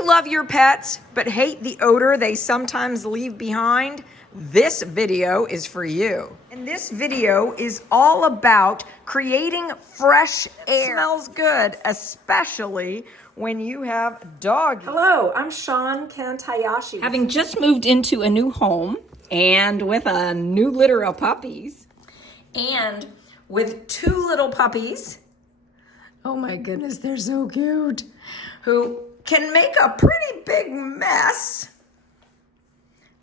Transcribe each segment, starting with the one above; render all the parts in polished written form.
you love your pets but hate the odor they sometimes leave behind? This video is for you. And this video is all about creating fresh air. It smells good, especially when you have doggies. Hello, I'm Sean Kantayashi. Having just moved into a new home and with a new litter of puppies and with two little puppies, oh my goodness, they're so cute, who can make a pretty big mess.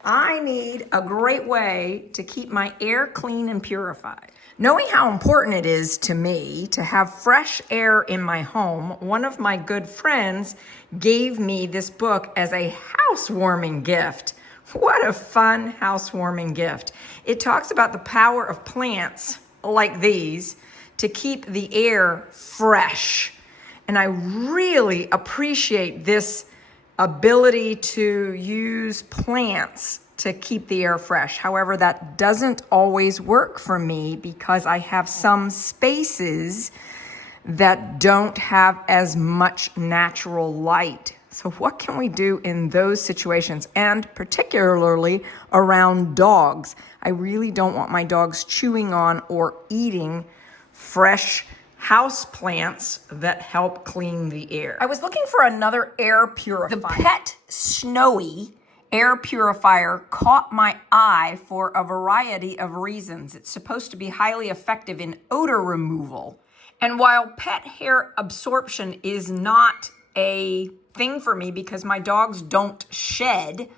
I need a great way to keep my air clean and purified. Knowing how important it is to me to have fresh air in my home, one of my good friends gave me this book as a housewarming gift. What a fun housewarming gift. It talks about the power of plants like these to keep the air fresh. And I really appreciate this ability to use plants to keep the air fresh. However, that doesn't always work for me because I have some spaces that don't have as much natural light. So what can we do in those situations? And particularly around dogs. I really don't want my dogs chewing on or eating fresh house plants that help clean the air. I was looking for another air purifier. The Pet Snowy air purifier caught my eye for a variety of reasons. It's supposed to be highly effective in odor removal. And while pet hair absorption is not a thing for me because my dogs don't shed,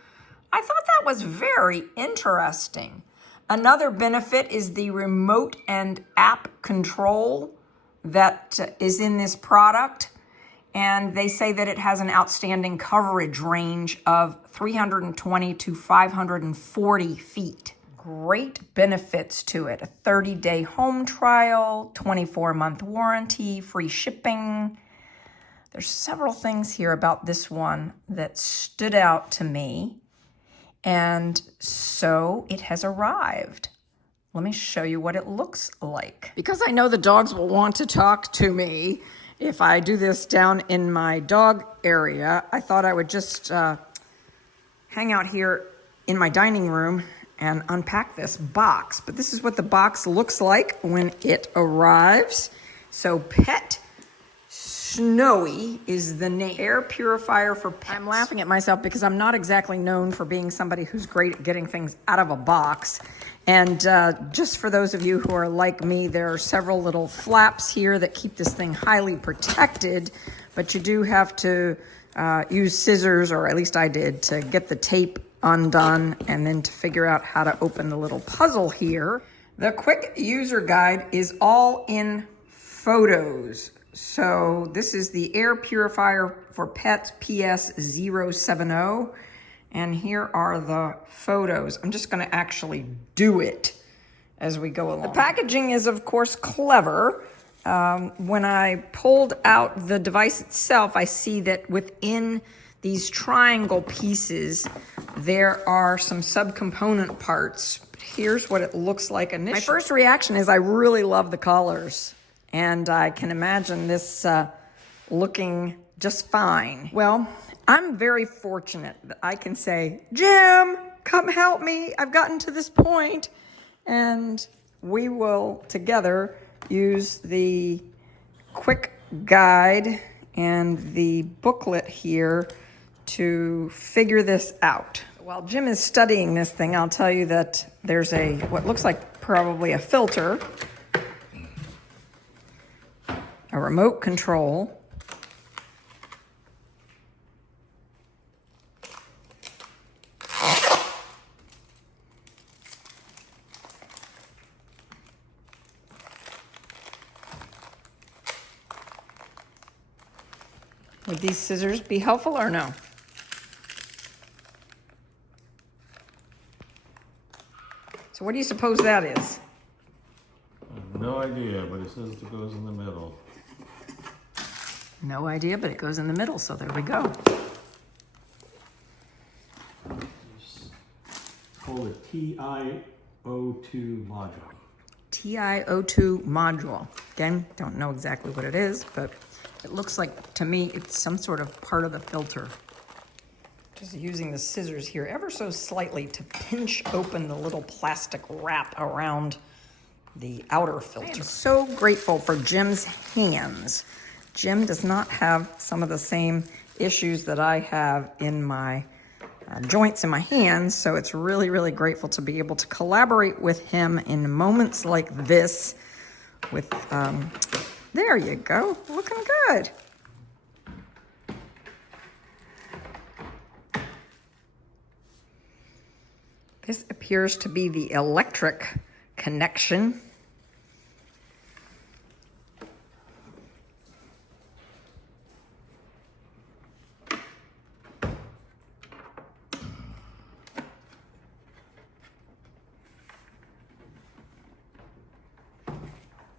I thought that was very interesting. Another benefit is the remote and app control that is in this product, and they say that it has an outstanding coverage range of 320 to 540 feet. Great benefits to it. A 30-day home trial, 24-month warranty, free shipping. There's several things here about this one that stood out to me, and so it has arrived. Let me show you what it looks like. Because I know the dogs will want to talk to me if I do this down in my dog area, I thought I would just hang out here in my dining room and unpack this box. But this is what the box looks like when it arrives. So Pet Snowy is the name. Air purifier for pets. I'm laughing at myself because I'm not exactly known for being somebody who's great at getting things out of a box. And just for those of you who are like me, there are several little flaps here that keep this thing highly protected, but you do have to use scissors, or at least I did, to get the tape undone and then to figure out how to open the little puzzle here. The quick user guide is all in photos. So this is the air purifier for pets PS070. And here are the photos. I'm just going to actually do it as we go along. The packaging is, of course, clever. When I pulled out the device itself, I see that within these triangle pieces, there are some subcomponent parts. Here's what it looks like initially. My first reaction is I really love the colors, and I can imagine this looking just fine. Well, I'm very fortunate that I can say, Jim, come help me. I've gotten to this point. And we will together use the quick guide and the booklet here to figure this out. While Jim is studying this thing, I'll tell you that there's what looks like probably a filter, a remote control, would these scissors be helpful or no? So what do you suppose that is? I have no idea, but it says it goes in the middle. No idea, but it goes in the middle, so there we go. It's called a TiO2 module. TiO2 module. Again, don't know exactly what it is, but it looks like, to me, it's some sort of part of the filter. Just using the scissors here ever so slightly to pinch open the little plastic wrap around the outer filter. I am so grateful for Jim's hands. Jim does not have some of the same issues that I have in my joints in my hands, so it's really, really grateful to be able to collaborate with him in moments like this with, there you go, looking good. This appears to be the electric connection.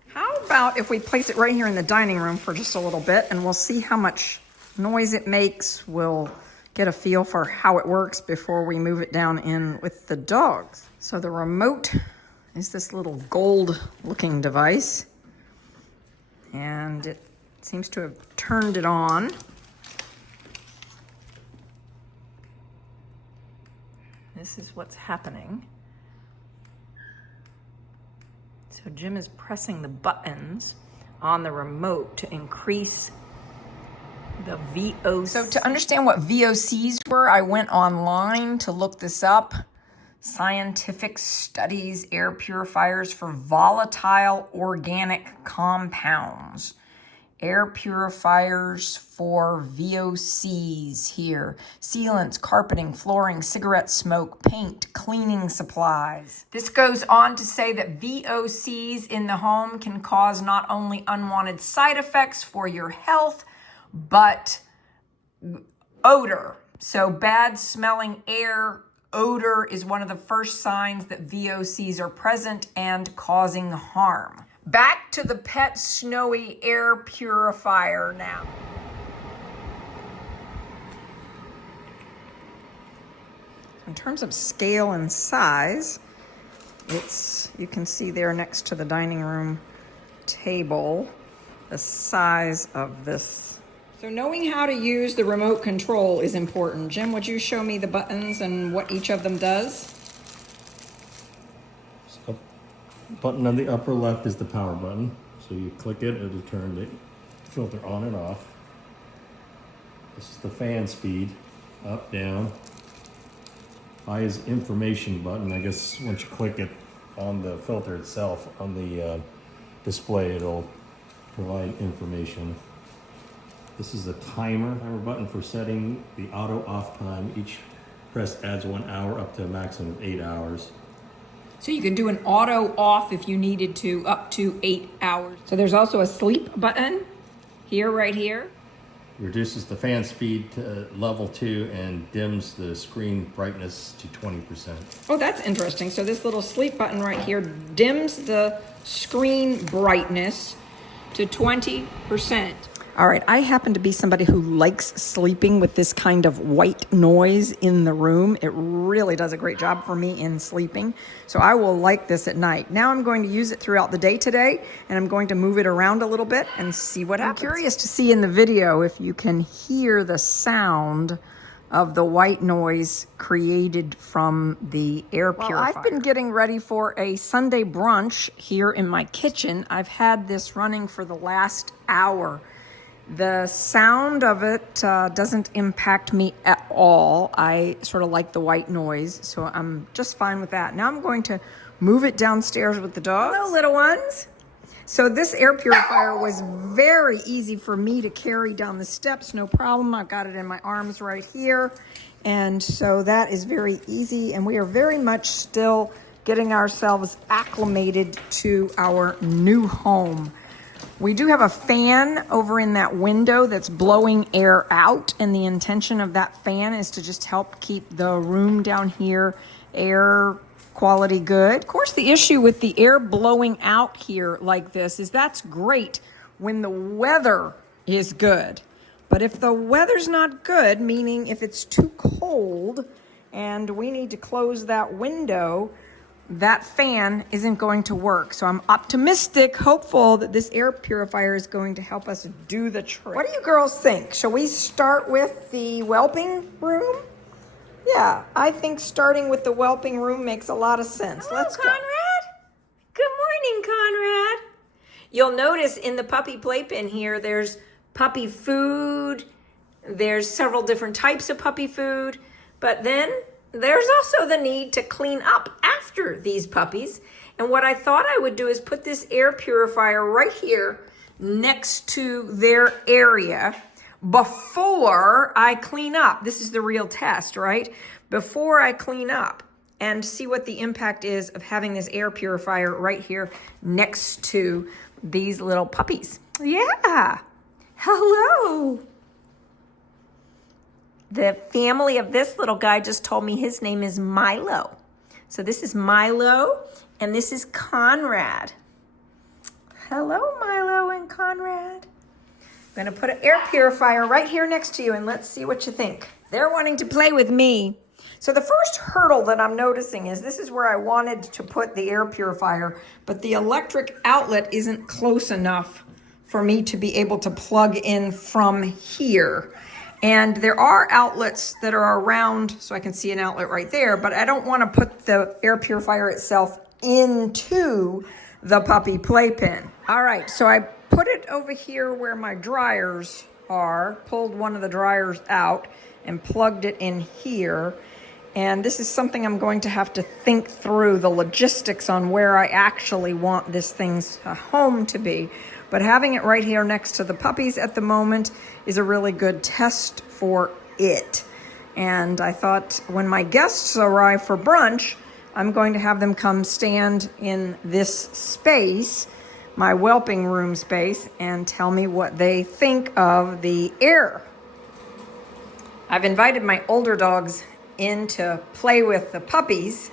How about if we place it right here in the dining room for just a little bit, and we'll see how much noise it makes. We'll get a feel for how it works before we move it down in with the dogs. So the remote is this little gold looking device, and it seems to have turned it on. This is what's happening. So Jim is pressing the buttons on the remote to increase the VOCs. So to understand what VOCs were, I went online to look this up. Scientific studies, air purifiers for volatile organic compounds. Air purifiers for VOCs here. Sealants, carpeting, flooring, cigarette smoke, paint, cleaning supplies. This goes on to say that VOCs in the home can cause not only unwanted side effects for your health, but odor. So bad smelling air, odor is one of the first signs that VOCs are present and causing harm. Back to the pet snowy air purifier now. In terms of scale and size, you can see there next to the dining room table, the size of this. So knowing how to use the remote control is important. Jim, would you show me the buttons and what each of them does? So, button on the upper left is the power button. So you click it, it'll turn the filter on and off. This is the fan speed, up, down. I is information button. I guess once you click it on the filter itself, on the display, it'll provide information. This is a timer button for setting the auto off time. Each press adds 1 hour up to a maximum of 8 hours. So you can do an auto off if you needed to, up to 8 hours. So there's also a sleep button here, right here. Reduces the fan speed to level 2 and dims the screen brightness to 20%. Oh, that's interesting. So this little sleep button right here dims the screen brightness to 20%. All right, I happen to be somebody who likes sleeping with this kind of white noise in the room. It really does a great job for me in sleeping. So I will like this at night. Now I'm going to use it throughout the day today, and I'm going to move it around a little bit and see what happens. I'm curious to see in the video if you can hear the sound of the white noise created from the air purifier. Well, I've been getting ready for a Sunday brunch here in my kitchen. I've had this running for the last hour. The sound of it doesn't impact me at all. I sort of like the white noise, so I'm just fine with that. Now I'm going to move it downstairs with the dogs. Hello, little ones. So this air purifier was very easy for me to carry down the steps, no problem. I've got it in my arms right here. And so that is very easy, and we are very much still getting ourselves acclimated to our new home. We do have a fan over in that window that's blowing air out, and the intention of that fan is to just help keep the room down here air quality good. Of course, the issue with the air blowing out here like this is that's great when the weather is good. But if the weather's not good, meaning if it's too cold and we need to close that window, that fan isn't going to work. So I'm optimistic, hopeful that this air purifier is going to help us do the trick. What do you girls think? Shall we start with the whelping room? Yeah, I think starting with the whelping room makes a lot of sense. Hello, Let's go. Conrad. Good morning, Conrad. You'll notice in the puppy playpen here, there's puppy food. There's several different types of puppy food. But then there's also the need to clean up after these puppies. And what I thought I would do is put this air purifier right here next to their area before I clean up. This is the real test, right? Before I clean up, and see what the impact is of having this air purifier right here next to these little puppies. Yeah. Hello. The family of this little guy just told me his name is Milo. So this is Milo, and this is Conrad. Hello, Milo and Conrad. I'm gonna put an air purifier right here next to you, and let's see what you think. They're wanting to play with me. So the first hurdle that I'm noticing is this is where I wanted to put the air purifier, but the electric outlet isn't close enough for me to be able to plug in from here. And there are outlets that are around, so I can see an outlet right there, but I don't want to put the air purifier itself into the puppy playpen. All right, so I put it over here where my dryers are, pulled one of the dryers out and plugged it in here. And this is something I'm going to have to think through, the logistics on where I actually want this thing's home to be. But having it right here next to the puppies at the moment is a really good test for it. And I thought when my guests arrive for brunch, I'm going to have them come stand in this space, my whelping room space, and tell me what they think of the air. I've invited my older dogs in to play with the puppies,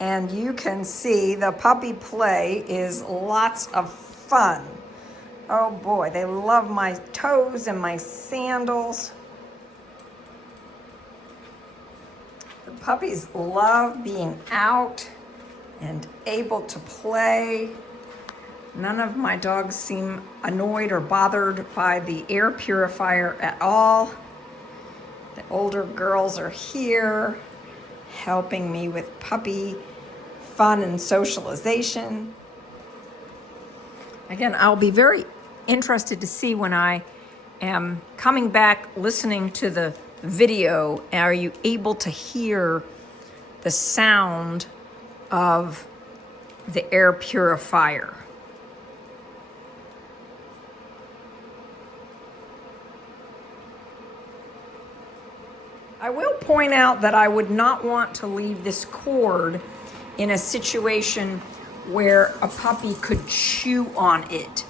and you can see the puppy play is lots of fun. Oh boy, they love my toes and my sandals. The puppies love being out and able to play. None of my dogs seem annoyed or bothered by the air purifier at all. The older girls are here helping me with puppy fun and socialization. Again, I'll be very interested to see when I am coming back listening to the video, are you able to hear the sound of the air purifier? I will point out that I would not want to leave this cord in a situation where a puppy could chew on it.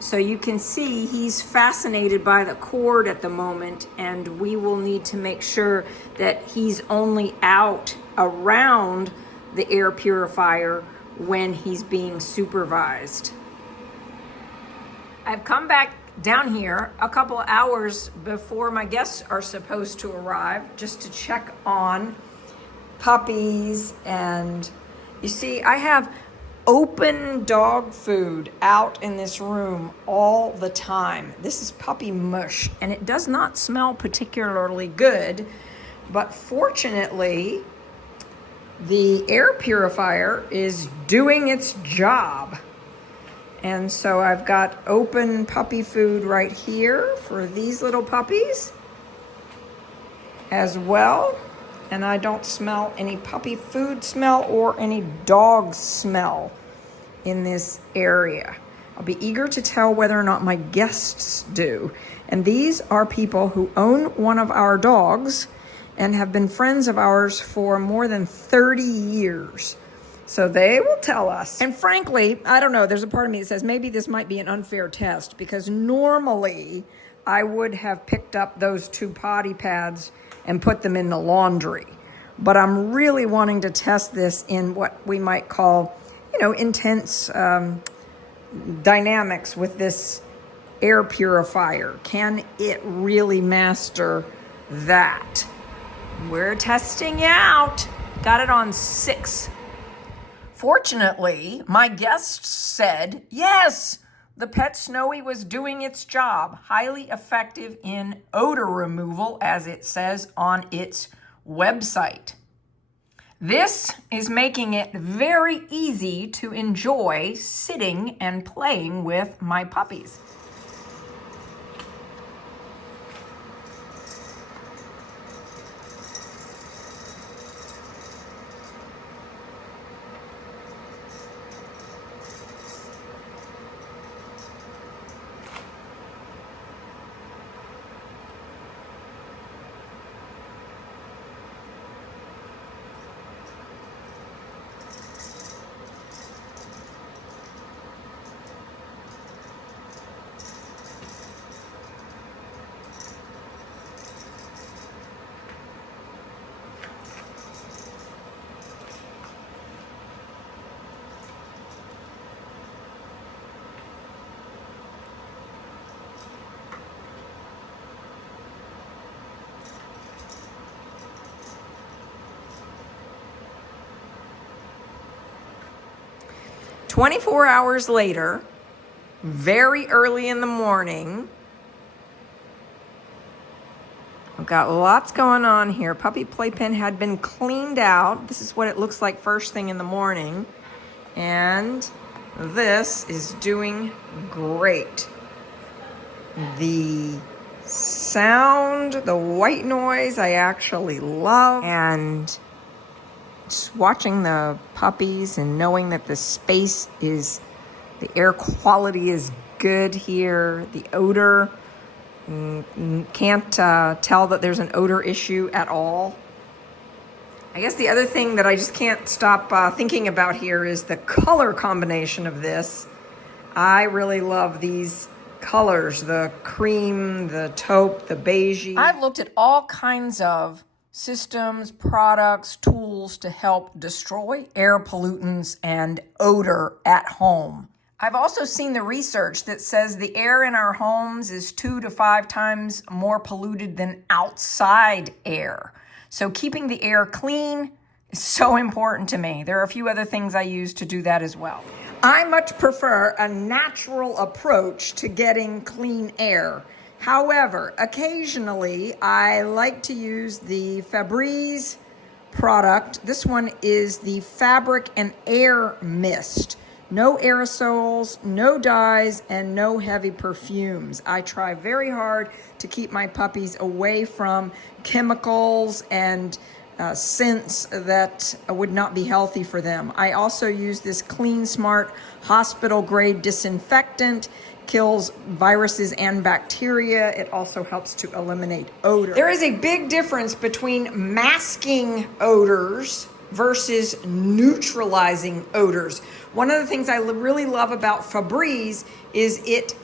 So you can see he's fascinated by the cord at the moment, and we will need to make sure that he's only out around the air purifier when he's being supervised. I've come back down here a couple hours before my guests are supposed to arrive just to check on puppies. And you see, I have open dog food out in this room all the time. This is puppy mush, and it does not smell particularly good, but fortunately, the air purifier is doing its job. And so I've got open puppy food right here for these little puppies as well. And I don't smell any puppy food smell or any dog smell in this area. I'll be eager to tell whether or not my guests do. And these are people who own one of our dogs and have been friends of ours for more than 30 years. So they will tell us. And frankly, I don't know, there's a part of me that says maybe this might be an unfair test, because normally I would have picked up those 2 potty pads and put them in the laundry. But I'm really wanting to test this in what we might call, intense dynamics with this air purifier. Can it really master that? We're testing out. Got it on 6. Fortunately, my guests said, yes, the pet Snowy was doing its job. Highly effective in odor removal, as it says on its website. This is making it very easy to enjoy sitting and playing with my puppies. "24 hours later, very early in the morning, I've got lots going on here. Puppy playpen had been cleaned out. This is what it looks like first thing in the morning. And this is doing great. The sound, the white noise, I actually love. And just watching the puppies and knowing that the space is, the air quality is good here. The odor, can't tell that there's an odor issue at all. I guess the other thing that I just can't stop thinking about here is the color combination of this. I really love these colors, the cream, the taupe, the beige. I've looked at all kinds of systems, products, tools to help destroy air pollutants and odor at home. I've also seen the research that says the air in our homes is 2 to 5 times more polluted than outside air. So keeping the air clean is so important to me. There are a few other things I use to do that as well. I much prefer a natural approach to getting clean air. However, occasionally I like to use the Febreze product. This one is the Fabric and Air Mist. No aerosols, no dyes, and no heavy perfumes. I try very hard to keep my puppies away from chemicals and scents that would not be healthy for them. I also use this Clean Smart hospital-grade disinfectant. Kills viruses and bacteria. It also helps to eliminate odor. There is a big difference between masking odors versus neutralizing odors. One of the things I really love about Febreze is it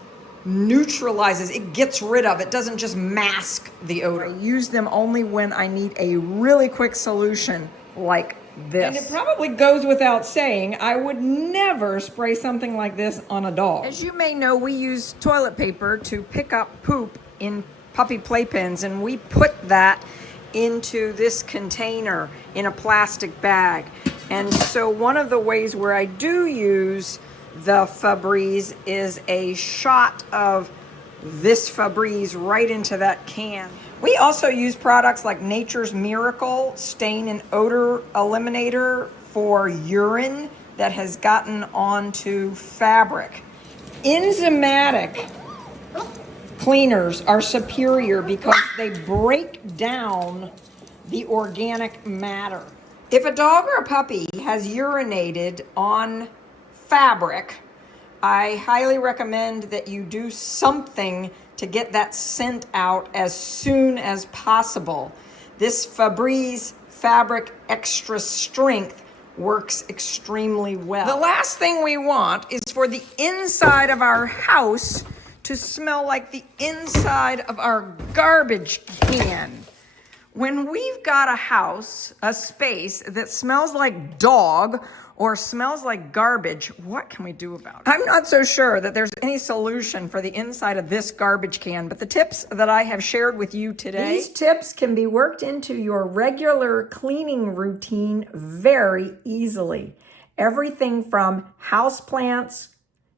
neutralizes, it gets rid of, it doesn't just mask the odor. I use them only when I need a really quick solution like this. And it probably goes without saying, I would never spray something like this on a dog. As you may know, we use toilet paper to pick up poop in puppy playpens, and we put that into this container in a plastic bag. And so one of the ways where I do use the Febreze is a shot of this Febreze right into that can. We also use products like Nature's Miracle Stain and Odor Eliminator for urine that has gotten onto fabric. Enzymatic cleaners are superior because they break down the organic matter. If a dog or a puppy has urinated on fabric, I highly recommend that you do something to get that scent out as soon as possible. This Febreze Fabric Extra Strength works extremely well. The last thing we want is for the inside of our house to smell like the inside of our garbage can. When we've got a house, a space that smells like dog or smells like garbage, what can we do about it? I'm not so sure that there's any solution for the inside of this garbage can, but the tips that I have shared with you today, these tips can be worked into your regular cleaning routine very easily. Everything from houseplants,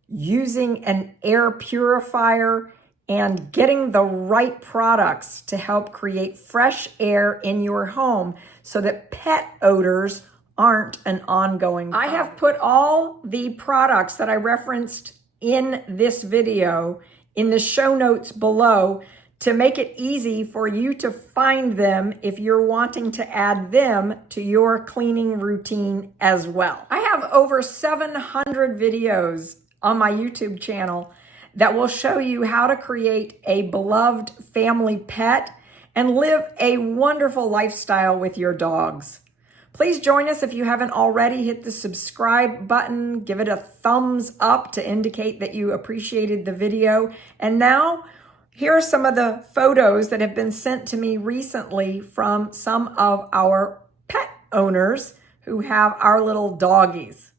using an air purifier, and getting the right products to help create fresh air in your home so that pet odors aren't an ongoing problem. I have put all the products that I referenced in this video in the show notes below to make it easy for you to find them if you're wanting to add them to your cleaning routine as well. I have over 700 videos on my YouTube channel that will show you how to create a beloved family pet and live a wonderful lifestyle with your dogs. Please join us if you haven't already. Hit the subscribe button, give it a thumbs up to indicate that you appreciated the video. And now, here are some of the photos that have been sent to me recently from some of our pet owners who have our little doggies.